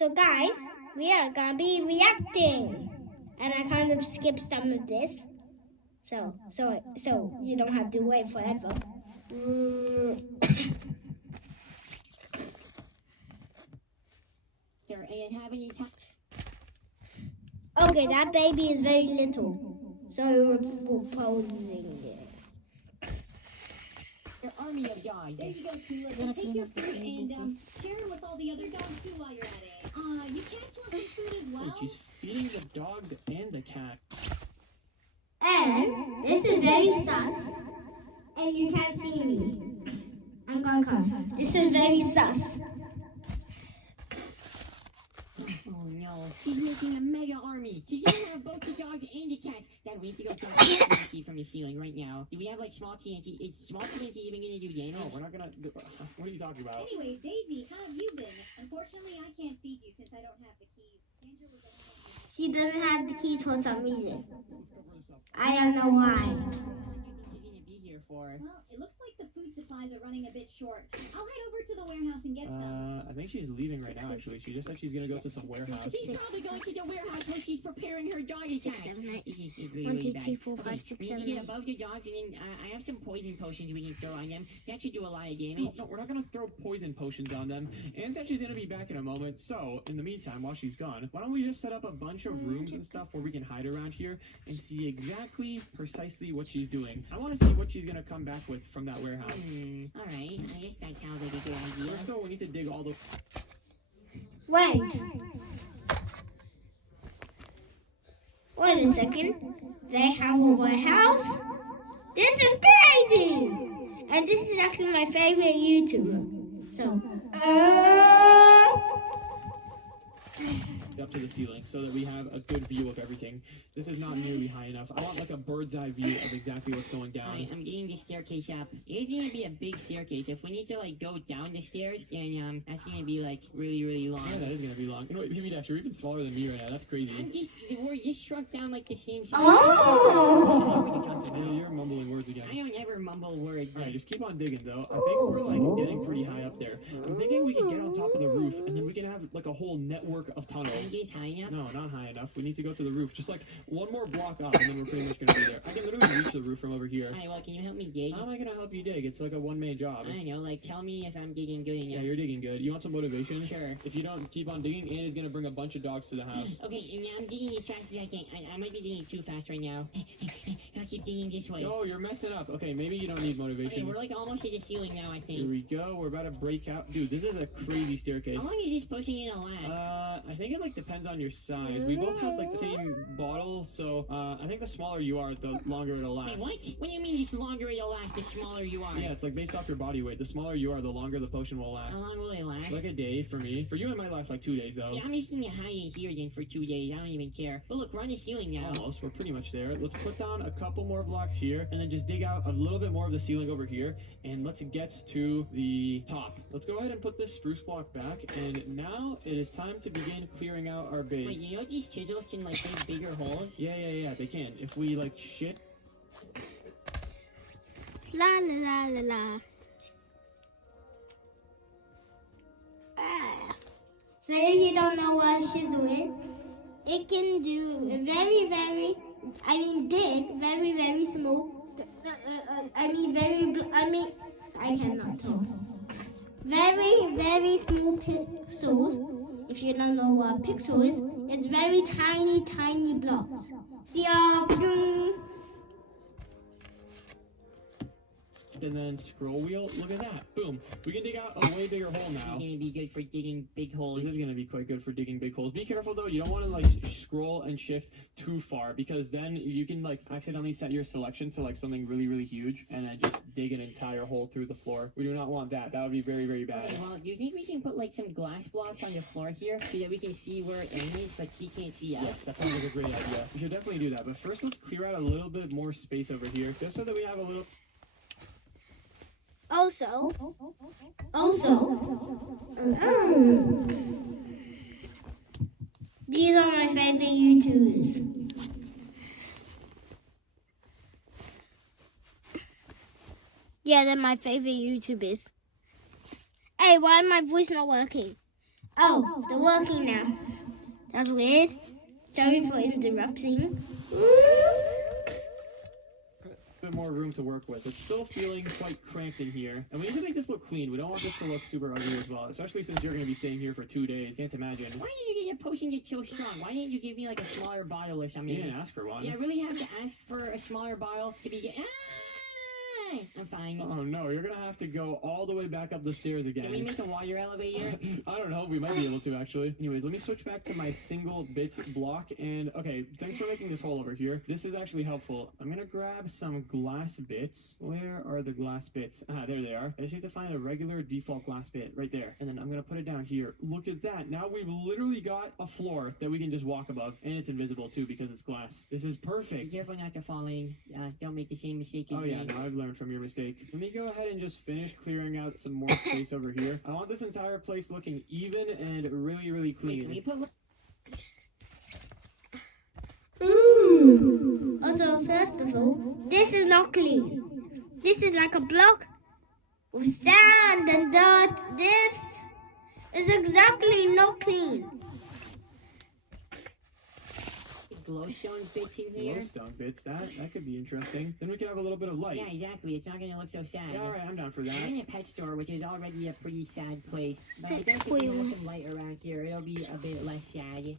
So guys, we are gonna be reacting, and I kind of skipped some of this, so you don't have to wait forever. Okay, that baby is very little, so we're posing it. Your army of dogs. There you go, Tula. Just take your food and share it with all the other dogs too while you're at it. You cats want some food as well? She's feeding the dogs and the cat. And this is very sus, and you can't see me. I'm gonna come. This is very sus. Oh no, she's making a mega army. She's gonna have both the dogs and the cats. Dad, we need to go drop TNT from the ceiling right now. Do we have like small TNT? Is small TNT even gonna do damage? No, we're not gonna. What are you talking about? Anyways, Daisy, how have you been? Unfortunately, I can't feed you since I don't have the keys. Sandra was only... She doesn't have the keys for some reason. I don't know why. She's gonna be here for. Well, it looks like the food supplies are running a bit short. I'll head over to the warehouse and get some. I think she's leaving right now. Actually, she just said she's gonna go to some warehouse. She's probably going to the warehouse where she's preparing her dog attack. 6, 7, 8. It's really, 1, 2, really bad. 3, 4, 5, Okay, 6, we 7, need to 8. get above the dogs, and then I have some poison potions we can throw on them. That should do a lot of damage. No, we're not gonna throw poison potions on them. Anne said she's gonna be back in a moment. So, in the meantime, while she's gone, why don't we just set up a bunch of rooms and stuff where we can hide around here and see exactly, precisely what she's doing. I want to see what she's gonna come back with from that warehouse. Alright, I guess that sounds like a good idea. Let's go. We need to dig all the. Wait. Wait a second. They have a warehouse? This is crazy! And this is actually my favorite YouTuber. So, up to the ceiling so that we have a good view of everything. This is not nearly high enough. I want like a bird's eye view of exactly what's going down. Alright, I'm getting the staircase up. It's gonna be a big staircase. If we need to like go down the stairs, then that's gonna be like really, really long. Yeah, that is gonna be long. You know what, maybe Dash, you're even smaller than me right now. That's crazy. We're just shrunk down like the same size. Oh! Yeah, you're mumbling words again. I don't ever mumble words. Alright, just keep on digging though. I think we're like getting pretty high up there. I'm thinking we can get on top of the roof and then we can have like a whole network of tunnels. It's high enough. No, not high enough. We need to go to the roof. Just like one more block up and then we're pretty much gonna be there. I can literally reach the roof from over here. Alright, well, can you help me dig? How am I gonna help you dig? It's like a one-man job. I don't know, like, tell me if I'm digging good enough. Yeah, you're digging good. You want some motivation? Sure. If you don't keep on digging, Anne is gonna bring a bunch of dogs to the house. Okay, and I'm digging as fast as I can. I might be digging too fast right now. I'll keep digging this way. Oh, you're messing up. Okay, maybe you don't need Okay, motivation. we're like almost at the ceiling now, I Here think. we go. We're about to break out. Dude, this is a crazy staircase. How long is this pushing it to last? I think it like depends on your size. We both have like the same bottle, so I think the smaller you are, the longer it'll last. Wait, what? What do you mean the longer it'll last, the smaller you are? Yeah, it's like based off your body weight. The smaller you are, the longer the potion will last. How long will it last? Like a day for me. For you, it might last like 2 days though. Yeah, I'm just gonna hide in here then for 2 days. I don't even care. But look, we're on the ceiling now. Almost. We're pretty much there. Let's put down a couple more blocks here, and then just dig out a little bit more of the ceiling over here, and let's get to the top. Let's go ahead and put this spruce block back, and now it is time to begin clearing out our base. Wait, you know these chisels can like make bigger holes? Yeah, they can. If we like shit. La la la la la. So if you don't know what chisel is, it can do dig very smooth. I cannot talk. Very smooth pixels. If you don't know what pixel is, it's very tiny blocks. See ya. And then scroll wheel, look at that. Boom. We can dig out a way bigger hole It's now. gonna be good for digging big holes. This is gonna be quite good for digging big holes. Be careful though, you don't want to like scroll and shift too far because then you can like accidentally set your selection to like something really huge and then just dig an entire hole through the floor. We do not want that. That would be very bad. Okay, well, do you think we can put like some glass blocks on the floor here so that we can see where Anne is, but he can't see us? Yes, that sounds like a great idea. We should definitely do that. But first, let's clear out a little bit more space over here, just so that we have a little. Also, these are my favorite YouTubers. Yeah, they're my favorite YouTubers. Hey, why is my voice not working? Oh, they're working now. That's weird. Sorry for interrupting. A bit more room to work with. It's still feeling quite cramped in here, and we need to make this look clean. We don't want this to look super ugly as well, especially since you're going to be staying here for 2 days. Can't imagine. Why didn't you get your potion get so strong? Why didn't you give me like a smaller bottle or something? You didn't ask for one. Yeah, I really have to ask for a smaller bottle to be. I'm fine. Oh no, you're gonna have to go all the way back up the stairs again. Can we make a water elevator? I don't know, we might be able to actually. Anyways, let me switch back to my single bits block, and okay, thanks for making this hole over here. This is actually helpful. I'm gonna grab some glass bits. Where are the glass bits? Ah, there they are. I just need to find a regular default glass bit right there, and then I'm gonna put it down here. Look at that. Now we've literally got a floor that we can just walk above, and it's invisible too because it's glass. This is Be perfect. careful not to fall in. Don't make the same mistake as Oh me. yeah, no, I've learned from your mistake. Let me go ahead and just finish clearing out some more space over here. I want this entire place looking even and really, really Wait, can clean. we put? Also, first of all, this is not clean. This is like a block with sand and dirt. This is exactly not clean. Glowstone bits in here? Glowstone bits, that could be interesting. Then we could have a little bit of light. Yeah, exactly. It's not gonna look so sad. Yeah, alright, I'm down for that. I'm in a pet store, which is already a pretty sad place. But I Six guess if we wheel. have some light around here, it'll be a bit less sad.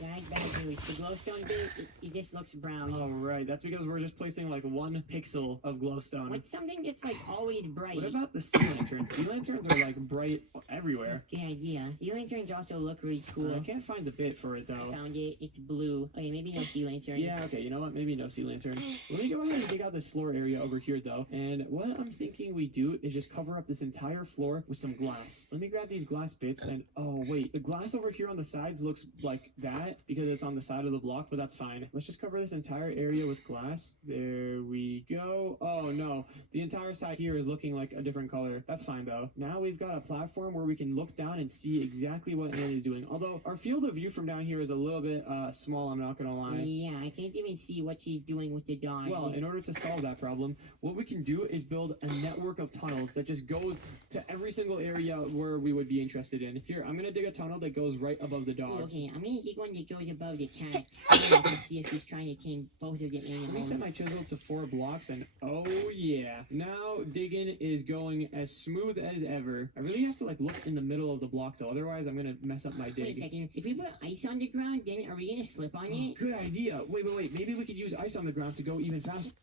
Bad news. The glowstone bit, it just looks brown. Alright, that's because we're just placing like 1 pixel of glowstone. What's something that's like always bright? What about the sea lanterns? Sea lanterns are like bright everywhere. Good idea. Sea lanterns also look really cool. I can't find the bit for it I though. found it. It's blue. Okay, maybe no sea lantern. Yeah, okay, you know what? Maybe no sea lantern. Let me go ahead and dig out this floor area over here, though. And what I'm thinking we do is just cover up this entire floor with some glass. Let me grab these glass bits and... Oh, wait. The glass over here on the sides looks like that because it's on the side of the block, but that's fine. Let's just cover this entire area with glass. There we go. Oh, no. The entire side here is looking like a different color. That's fine, though. Now we've got a platform where we can look down and see exactly what Annie's doing. Although, our field of view from down here is a little bit small, I'm not gonna lie. Yeah, I can't even see what she's doing with the dog. Well, in order to solve that problem, what we can do is build a network of tunnels that just goes to every single area where we would be interested in. Here, I'm gonna dig a tunnel that goes right above the dogs. Okay, I'm gonna dig one that goes above the cats. I can see if he's trying to tame both of the Let me animals. set my chisel to 4 blocks, and oh yeah, now digging is going as smooth as ever. I really have to like look in the middle of the block though, otherwise I'm gonna mess up my Wait a dig. second. If we put ice on the ground, then are we gonna slip on it? Good idea. Wait. Maybe we could use ice on the ground to go even faster.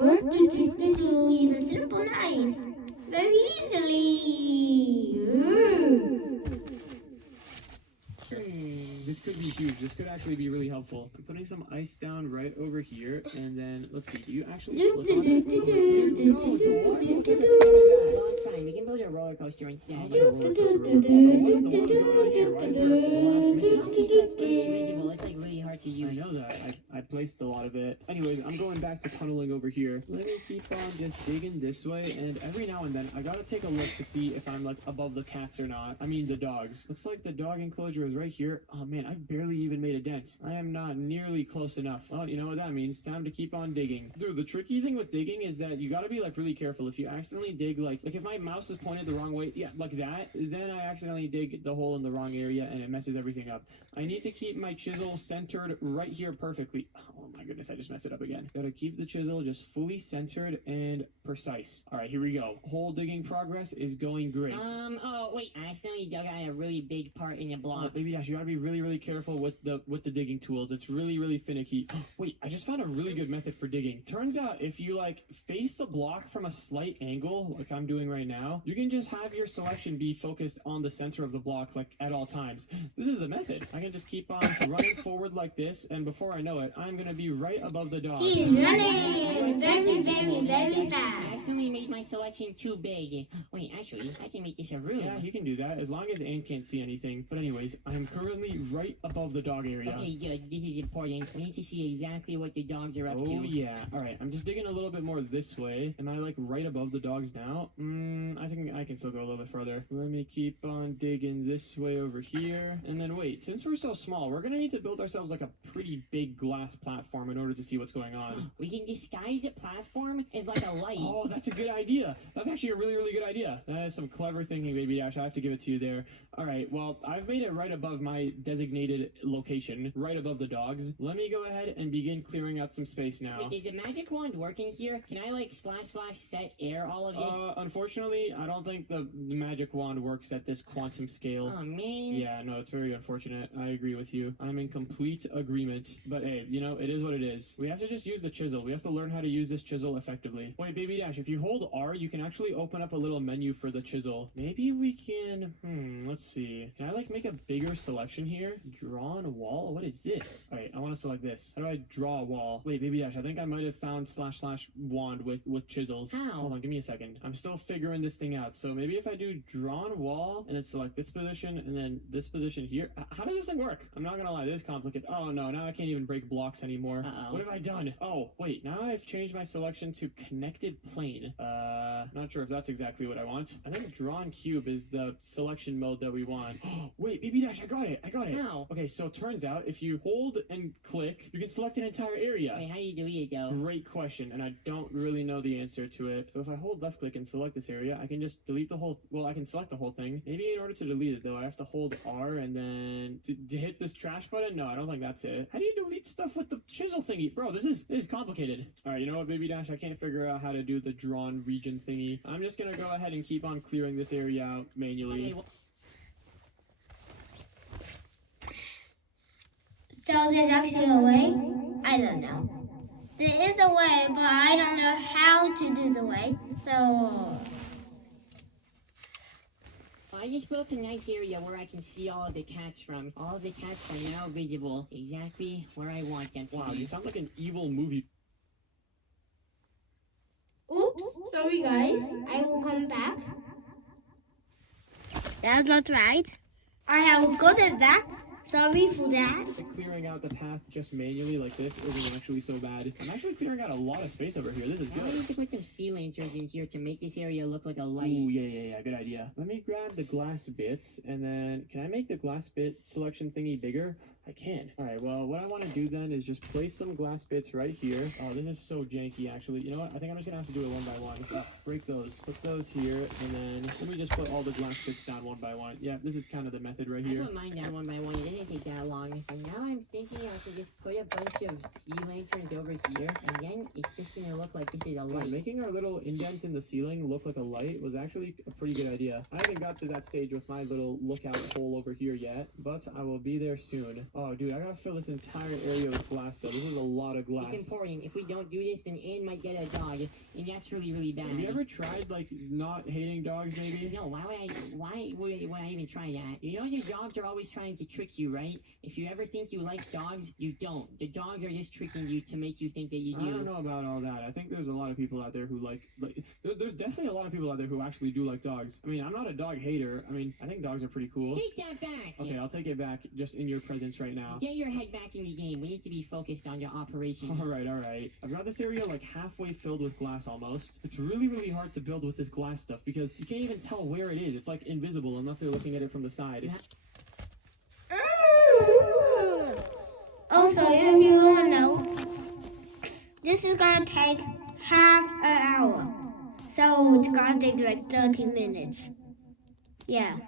Even simple, nice. Very easily. This could be huge. This could actually be really helpful. I'm putting some ice down right over here, and then let's see. Do you actually slip on it? No, it's a water. What kind of stuff is that? Well, it's fine. We can build a roller coaster instead. Also, why is there glass missing? Invisible. It's like really hard to I use. know that. I placed a lot of it. Anyways, I'm going back to tunneling over here. Let me keep on just digging this way, and every now and then I gotta take a look to see if I'm like above the cats or not. I mean the dogs. Looks like the dog enclosure is right here. Oh man, I've barely even made a dent. I am not nearly close enough. Well, you know what that means. Time to keep on digging. Dude, the tricky thing with digging is that you gotta be like really careful. If you accidentally dig like if my mouse is pointed the wrong way, yeah, like that, then I accidentally dig the hole in the wrong area and it messes everything up. I need to keep my chisel centered right here perfectly. Oh my goodness, I just messed it up again. Gotta keep the chisel just fully centered and precise. All right, here we go. Hole digging progress is going great. Oh wait, I accidentally dug out a really big part in the block. Baby Dash, you gotta be really careful with the digging tools. It's really finicky. Wait, I just found a really good method for digging. Turns out if you like face the block from a slight angle, like I'm doing right now, you can just have your selection be focused on the center of the block like at all times. This is the method. I can just keep on running forward like this, and before I know it, I'm gonna be right above the dog. He's running very I fast. accidentally made my selection too big. Wait, actually, I can make this a room. Yeah, you can do that as long as Anne can't see anything. But anyways, I am currently right right above the dog area. Okay, good. This is important. We need to see exactly what the dogs are up Oh to. yeah. All right. I'm just digging a little bit more this way. Am I like right above the dogs now? I think I can still go a little bit further. Let me keep on digging this way over here. And then wait, since we're so small, we're gonna need to build ourselves like a pretty big glass platform in order to see what's going on. We can disguise the platform as like a light. Oh, that's a good idea. That's actually a really, really good idea. That is some clever thinking, Baby Dash. I have to give it to you there. All right. Well, I've made it right above my designated location, right above the dogs. Let me go ahead and begin clearing out some space now. Wait, is the magic wand working here? Can I like / set air all of this? Unfortunately, I don't think the magic wand works at this quantum scale. Oh man. Yeah, no, it's very unfortunate. I agree with you. I'm in complete agreement. But hey, you know, it is what it is. We have to just use the chisel. We have to learn how to use this chisel effectively. Wait, Baby Dash, if you hold R, you can actually open up a little menu for the chisel. Maybe we can, let's see. Can I like make a bigger selection here? Draw on a wall? What is this? All right, I want to select this. How do I draw a wall? Wait, Baby Dash, I think I might have found / wand with chisels. How? Hold on, give me a second. I'm still figuring this thing out. So maybe if I do draw on wall and then select this position and then this position here. How does this thing work? I'm not gonna lie, this is complicated. Oh no, now I can't even break blocks anymore. Uh-oh. What have I done? Oh, wait, now I've changed my selection to connected plane. Not sure if that's exactly what I want. I think drawn cube is the selection mode that we want. Wait, Baby Dash, I got it. How? Okay, so it turns out if you hold and click, you can select an entire area. Wait, how do you delete it though? Great question, and I don't really know the answer to it. So if I hold left click and select this area, I can just delete the whole, well, I can select the whole thing. Maybe in order to delete it though, I have to hold R and then to hit this trash button? No, I don't think that's it. How do you delete stuff with the chisel thingy? Bro, this is complicated. All right, you know what, Baby Dash? I can't figure out how to do the drawn region thingy. I'm just gonna go ahead and keep on clearing this area out manually. Okay, well, So there's actually a way? I don't know. There is a way, but I don't know how to do the way. So I just built a nice area where I can see all of the cats from. All of the cats are now visible exactly where I want them to Wow, be. you sound like an evil movie. oops, sorry guys. I will come back. That's not right. I have got it back. Sorry for that. Clearing out the path just manually like this isn't actually so bad. I'm actually clearing out a lot of space over here. This is Now I good. need to put some sea lanterns in here to make this area look like a light. Ooh, yeah, good idea. Let me grab the glass bits, and then, can I make the glass bit selection thingy bigger? I can. Alright, well, what I want to do then is just place some glass bits right here. Oh, this is so janky, actually. You know what? I think I'm just going to have to do it one by one. Break those. Put those here, and then let me just put all the glass bits down one by one. Yeah, this is kind of the method right I here. put mine down one by one. It didn't take that long. And now I'm thinking I could just put a bunch of sea lanterns over here, and then it's just gonna look like this is a Yeah, light. making our little indents in the ceiling look like a light was actually a pretty good idea. I haven't got to that stage with my little lookout hole over here yet, but I will be there soon. Oh, dude, I gotta fill this entire area with glass, though. This is a lot of glass. It's important. If we don't do this, then Anne might get a dog, and that's really, really bad. Have you ever tried, like, not hating dogs, maybe? No, why would I even try that? You know the dogs are always trying to trick you, right? If you ever think you like dogs, you don't. The dogs are just tricking you to make you think that you I do. don't know about all that. I think there's a lot of people out there who there's definitely a lot of people out there who actually do like dogs. I mean, I'm not a dog hater. I mean, I think dogs are pretty cool. Take that back! Okay, I'll take it back just in your presence right now. Get your head back in the game. We need to be focused on the operation. All right. I've got this area like halfway filled with glass almost. It's really, really hard to build with this glass stuff because you can't even tell where it is. It's like invisible unless you're looking at it from the side. Also, if you don't know, this is gonna take half an hour. So it's gonna take like 30 minutes. Yeah.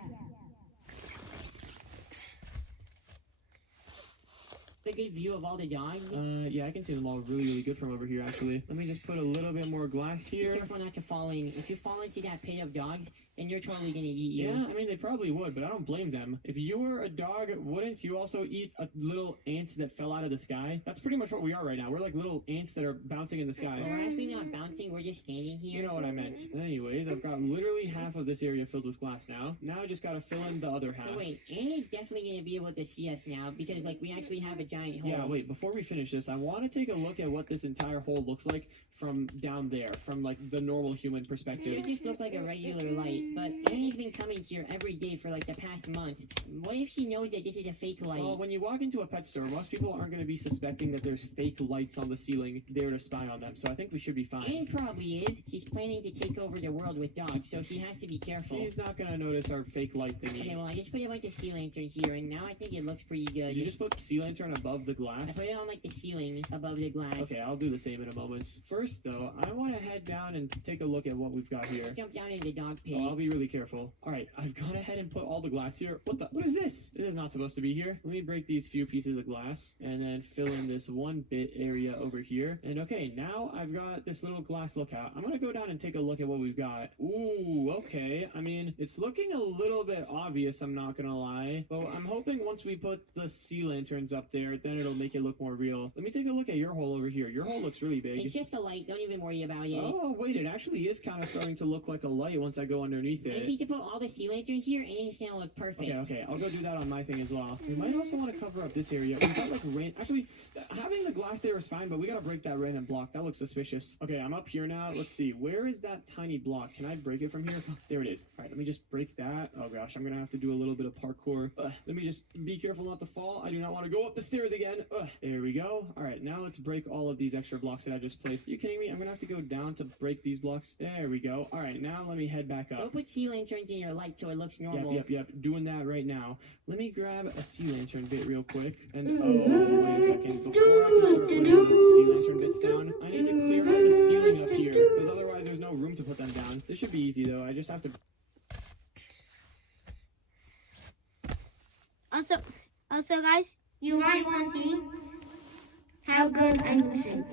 A good view of all the dogs. Yeah, I can see them all really, really good from over here, actually. Let me just put a little bit more glass Be here. careful not to fall in. If you fall into that pit of dogs, then you're totally gonna eat you. Yeah, I mean, they probably would, but I don't blame them. If you were a dog, wouldn't you also eat a little ant that fell out of the sky? That's pretty much what we are right now. We're like little ants that are bouncing in the sky. Well, we're actually not bouncing, we're just standing here. You know what I meant. Anyways, I've got literally half of this area filled with glass now. Now I just gotta fill in the other half. Oh, wait, Anne is definitely gonna be able to see us now because, like, we actually have a giant hole. Yeah, wait, before we finish this, I want to take a look at what this entire hole looks like from down there, from like the normal human perspective. It just looked like a regular light. But Anna's been coming here every day for like the past month. What if she knows that this is a fake light? Well, when you walk into a pet store, most people aren't going to be suspecting that there's fake lights on the ceiling there to spy on them, so I think we should be fine. Anne probably is. She's planning to take over the world with dogs, so she has to be careful. She's not going to notice our fake light thingy. Okay, well, I just put a bunch of sea lanterns here, and now I think it looks pretty good. You just put sea lantern above the I glass? put it on like the ceiling above the glass. Okay, I'll do the same in a moment. First, though, I want to head down and take a look at what we've got here. Jump down in the dog pit. Oh, I'll be really careful. Alright, I've gone ahead and put all the glass here. What is this? This is not supposed to be here. Let me break these few pieces of glass and then fill in this one bit area over here. And okay, now I've got this little glass lookout. I'm gonna go down and take a look at what we've got. Ooh, okay. I mean, it's looking a little bit obvious, I'm not gonna lie. But I'm hoping once we put the sea lanterns up there, then it'll make it look more real. Let me take a look at your hole over here. Your hole looks really big. It's just a light. Don't even worry about it. Oh, wait, it actually is kind of starting to look like a light once I go underneath I it. just need to put all the sea lanterns here, and it's gonna look perfect. Okay, I'll go do that on my thing as well. We might also want to cover up this area. We've got like actually, having the glass there is fine, but we gotta break that random block. That looks suspicious. Okay, I'm up here now. Let's see. Where is that tiny block? Can I break it from here? There it is. All right, let me just break that. Oh gosh, I'm gonna have to do a little bit of parkour. Let me just be careful not to fall. I do not want to go up the stairs again. There we go. All right, now let's break all of these extra blocks that I just placed. Are you kidding me? I'm gonna have to go down to break these blocks. There we go. All right, now let me head back Go up. put sea lanterns in your light so it looks normal. Yep. Doing that right now. Let me grab a sea lantern bit real quick. And oh, wait a second. Before I can start putting the sea lantern bits down, I need to clear out the ceiling up here, because otherwise there's no room to put them down. This should be easy though. I just have to. Also, guys, you might want to see how good I can sing.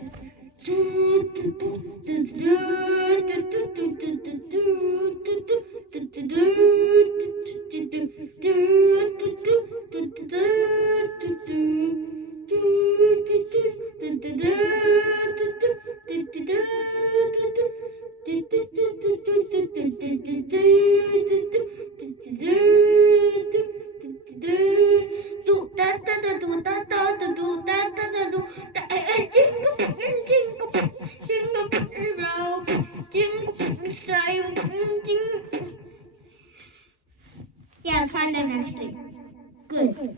Yeah, find them actually. Good.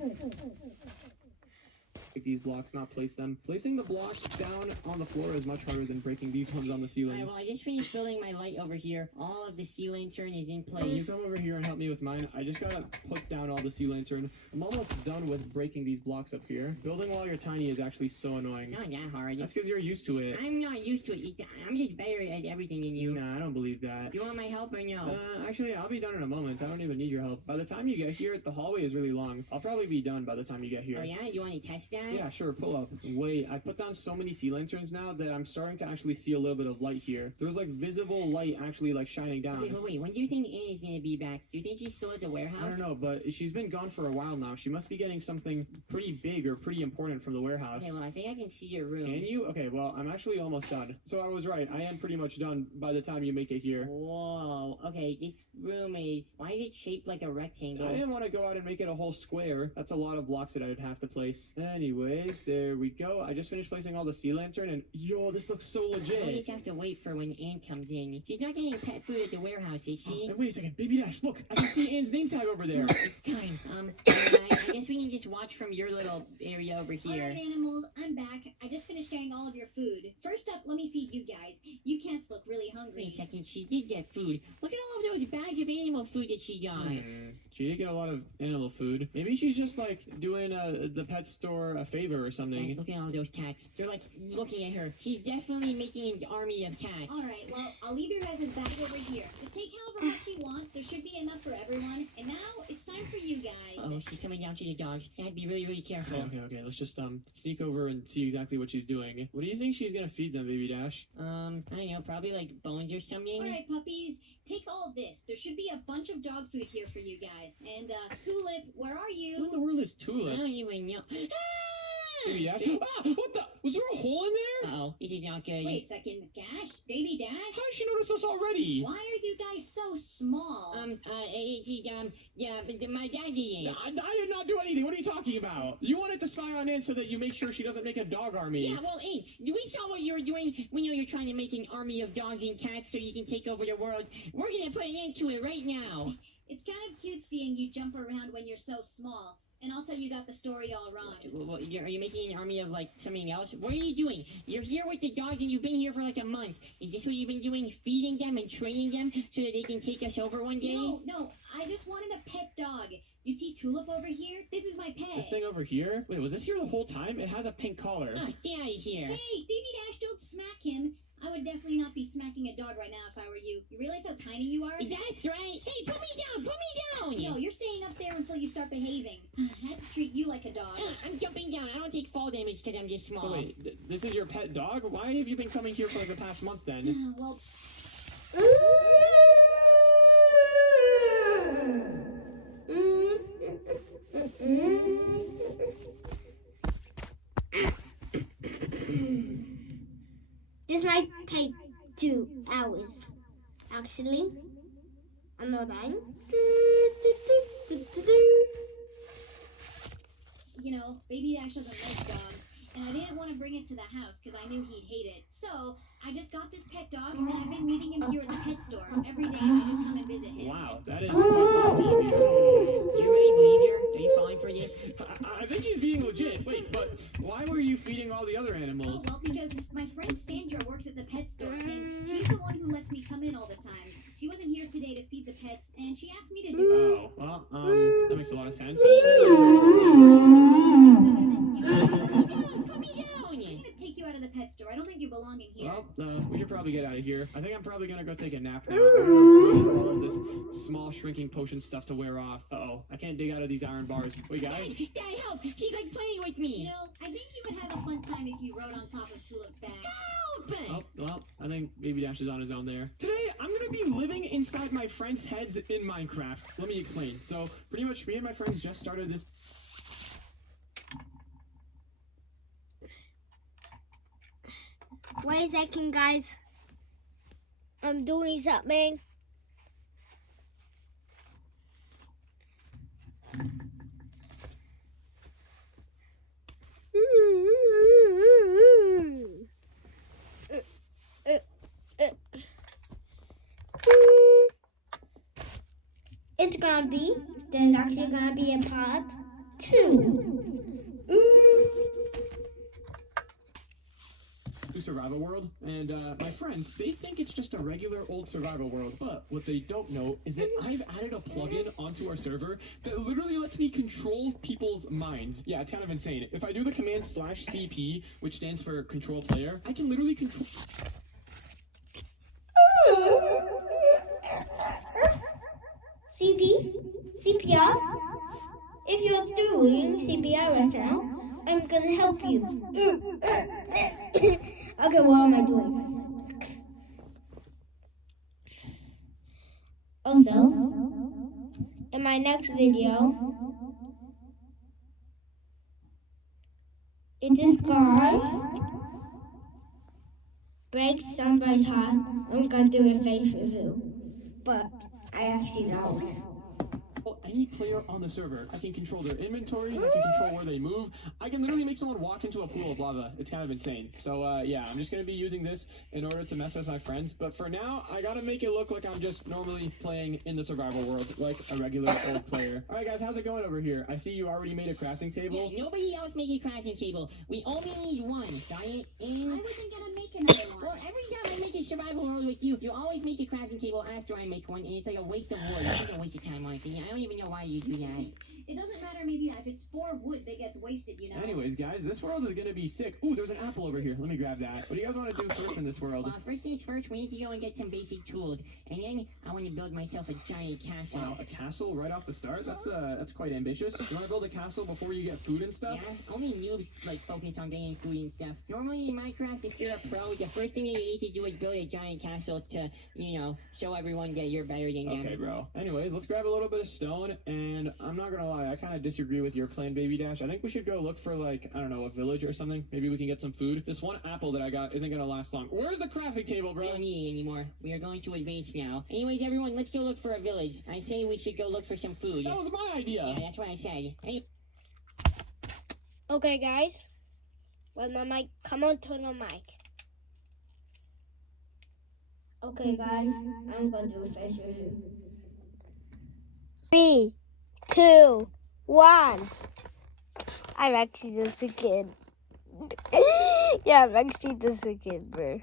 Take these blocks, not place them. Placing the blocks down on the floor is much harder than breaking these ones on the Alright, ceiling. well, I just finished building my light over here. All of the sea lantern is in Can you place. come over here and help me with mine? I just gotta put down all the sea lantern. I'm almost done with breaking these blocks up here. Building while you're tiny is actually so annoying. It's not that hard. That's because you're used to it. I'm not used to it. I'm just better at everything than you. Nah, I don't believe that. You want my help or no? Actually, I'll be done in a moment. I don't even need your help. By the time you get here, the hallway is really long. I'll probably be done by the time you get here. Oh yeah? You want to test that? Yeah, sure, pull up. Wait, I put down so many sea lanterns now that I'm starting to actually see a little bit of light here. There's like visible light actually like shining down. Okay, but wait, when do you think Annie's gonna be back? Do you think she's still at the warehouse? I don't know, but she's been gone for a while now. She must be getting something pretty big or pretty important from the warehouse. Okay, well, I think I can see your room. Can you? Okay, well, I'm actually almost done. So I was right. I am pretty much done by the time you make it here. Whoa, okay, this room is... Why is it shaped like a rectangle? I didn't want to go out and make it a whole square. That's a lot of blocks that I'd have to place. Anyways, there we go. I just finished placing all the sea lantern and yo, this looks so We legit. just have to wait for when Anne comes in. She's not getting pet food at the warehouse, is she? And wait a second, Baby Dash, look, I can see Anne's name tag over there. It's time. I guess we can just watch from your little area over here. Alright, animals, I'm back. I just finished sharing all of your food. First up, let me feed you guys. You cats look really Wait hungry. a second, she did get food. Look at all of those bags of animal food that she got. She did get a lot of animal food. Maybe she's just like doing the pet store a favor or something. Look at all those cats. They're like looking at her. She's definitely making an army of cats. Alright, well, I'll leave your guys' bag over here. Just take however much you want. There should be enough for everyone. And now, it's time for you guys. Oh, she's coming down to the dogs. Gotta be really, really careful. Okay. Let's just sneak over and see exactly what she's doing. What do you think she's gonna feed them, Baby Dash? I don't know, probably like bones or something. Alright, puppies, take all of this. There should be a bunch of dog food here for you guys. And, Tulip, where are Who in you? the world is I Tulip? don't even know. Baby Dash. Ah! What the? Was there a hole in there? Uh-oh, this is not good. Wait a second, Dash? Baby Dash? How did she notice us already? Why are you guys so small? Yeah, but my daddy is. I did not do anything. What are you talking about? You wanted to spy on Ann so that you make sure she doesn't make a dog army. Yeah, well, hey, we saw what you were doing. We know you're trying to make an army of dogs and cats so you can take over the world. We're gonna put an end to it right now. It's kind of cute seeing you jump around when you're so small. And also, you got the story all wrong. Are you making an army of, like, something else? What are you doing? You're here with the dogs and you've been here for like a month. Is this what you've been doing? Feeding them and training them so that they can take us over one day? No, I just wanted a pet dog. You see Tulip over here? This is my pet. This thing over here? Wait, was this here the whole time? It has a pink collar. Oh, get out of here. Hey, Baby Dash, don't smack him. I would definitely not be smacking a dog right now if I were you. You realize how tiny you are? Is that right? Hey, put me down! Put me down! No, you're staying up there until you start behaving. I had to treat you like a dog. I'm jumping down. I don't take fall damage because I'm just small. So wait, this is your pet dog? Why have you been coming here for like the past month then? Well, This might take 2 hours. Actually, I'm not lying. you know, Baby Dash doesn't like dogs, and I didn't want to bring it to the house because I knew he'd hate it. So I just got this pet dog, and I've been meeting him here at the pet store. Every day I just come and visit him. Wow, that is quite thoughtful of you. Do you really believe her? Are you falling for this? I think he's being legit. Wait, but why were you feeding all the other Oh, animals? well, because my friend Sandra works at the pet store, and she's the one who lets me come in all the time. She wasn't here today to feed the pets, and she asked me to do it. Oh, well, that makes a lot of sense. Put Put me down! I'm gonna take you out of the pet store. I don't think you belong in here. Well, we should probably get out of here. I think I'm probably gonna go take a nap now. Wait for all of this small shrinking potion stuff to wear off. Uh-oh, I can't dig out of these iron bars. Wait, guys. Dad, help! She's like playing with You me! know, I think you would have a fun time if you rode on top of Tulip's back. Help! Oh, well, I think Baby Dash is on his own there. Today, I'm gonna be living inside my friends' heads in Minecraft. Let me explain. So, pretty much me and my friends just started this... Wait a second, guys. I'm doing something. It's gonna be, there's actually gonna be a part 2. Survival World, and my friends, they think it's just a regular old survival world, but what they don't know is that I've added a plugin onto our server that literally lets me control people's minds. Yeah, it's kind of insane. If I do the command /CP, which stands for control player, I can literally control... CPR? If you're doing CPR right now, I'm gonna help you. Okay, what am I doing? Also, in my next video, if this car breaks somebody's heart, I'm gonna do a face review. But I actually don't. Any player on the server. I can control their inventories, I can control where they move. I can literally make someone walk into a pool of lava. It's kind of insane. So yeah, I'm just gonna be using this in order to mess with my friends. But for now, I gotta make it look like I'm just normally playing in the survival world, like a regular old player. Alright guys, how's it going over here? I see you already made a crafting table. Yeah, nobody else make a crafting table. We only need one, got it? I And... wasn't gonna make another one. Well, every time I make a survival world with you, you always make a crafting table after I make one, and it's like a waste of wood. It's like a waste of time, honestly. I don't even know why you do that. It doesn't matter maybe if it's 4 wood that gets wasted, you know? Anyways, guys, this world is gonna be sick. Ooh, there's an apple over here. Let me grab that. What do you guys want to do first in this world? Well, first things first, we need to go and get some basic tools, and then I want to build myself a giant castle. Wow, a castle right off the start? That's quite ambitious. You want to build a castle before you get food and stuff? Yeah, only noobs like focus on getting food and stuff. Normally in Minecraft, if you're a pro, the first thing that you need to do is build a giant castle to, you know, show everyone that you're better than them. Okay, bro. Anyways, let's grab a little bit of stone, and I'm not gonna lie, I kind of disagree with your plan, Baby Dash. I think we should go look for, like, I don't know, a village or something. Maybe we can get some food. This one apple that I got isn't gonna last long. Where's the crafting table, We bro? don't need it anymore. We are going to advance now. Anyways, everyone, let's go look for a village. I say we should go look for some food. That was my idea. Yeah, that's what I said. Hey, Okay, guys. Well, my mic. Come on to the mic. Okay, guys. I'm going to do a face review. 3, 2, 1. I'm actually just a kid. Yeah, I'm actually just a kid, bro.